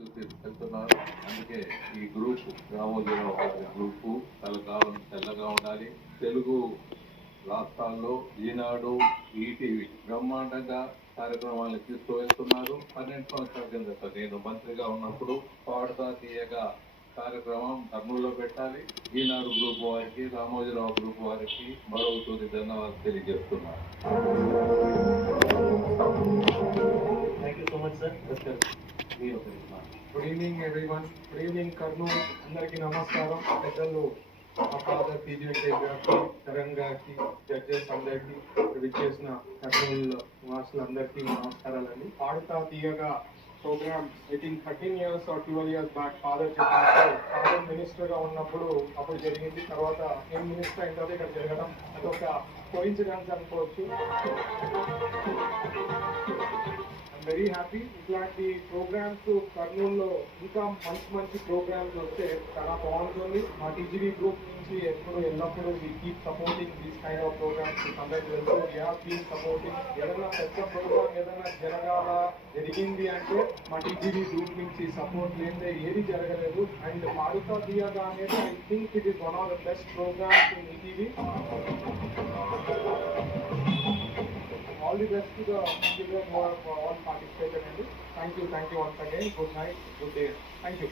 వెళ్తున్నారు. అందుకే ఈ గ్రూప్ రామోజీరావు గారి గ్రూపు తెల్లగా ఉండాలి. తెలుగు రాష్ట్రాల్లో ఈనాడు, ఈటీవీ బ్రహ్మాండంగా కార్యక్రమాలను తీసుకువెళ్తున్నారు. 12 సంవత్సరాల కిందట నేను మంత్రిగా ఉన్నప్పుడు పాడుతా తీయగా కార్యక్రమం కర్నూలులో పెట్టాలి. ఈనాడు గ్రూప్ వారికి, రామోజీరావు గ్రూప్ వారికి మరొకటి ధన్యవాదాలు తెలియజేస్తున్నాను. Thank you so much sir. Good evening everyone. Good evening Kurnool. అందరికీ నమస్కారం. పెద్దలు మా ఫాదర్ పీజీ వెంకటేష్ గారికి, చరణ్ గారికి, జడ్జెస్ అందరికీ, విచ్చేసిన కర్నూలు నివాసులందరికీ నమస్కారాలండి. Paduta Theeyaga program I think 13 years or 12 years back father చెప్పినప్పుడు, ఫాదర్ మినిస్టర్గా ఉన్నప్పుడు అప్పుడు జరిగింది. తర్వాత నేను మినిస్టర్ అయిన తర్వాత ఇక్కడ జరగడం అదొక కోఇన్సిడెన్స్ అనుకోవచ్చు. Very happy. ఇట్లాంటి ప్రోగ్రామ్స్ కర్నూలులో ఇంకా మంచి ప్రోగ్రామ్స్ వస్తే చాలా బాగుంటుంది. మా టీజీవీ గ్రూప్ నుంచి ఎల్లప్పుడూ we keep supporting these kind of programs. అందరికీ తెలుసు వి హావ్ బీన్ సపోర్టింగ్. ఏదైనా పెద్ద ప్రోగ్రామ్ ఏదైనా జరిగింది అంటే మా టీజీవీ గ్రూప్ నుంచి సపోర్ట్ లేదే ఏది జరగలేదు. అండ్ పాడుతా తీయగా అనేది I think it is one of the best programs in ETV. All the best to the children who have all participated in this. Thank you once again. Good night, good day. Thank you.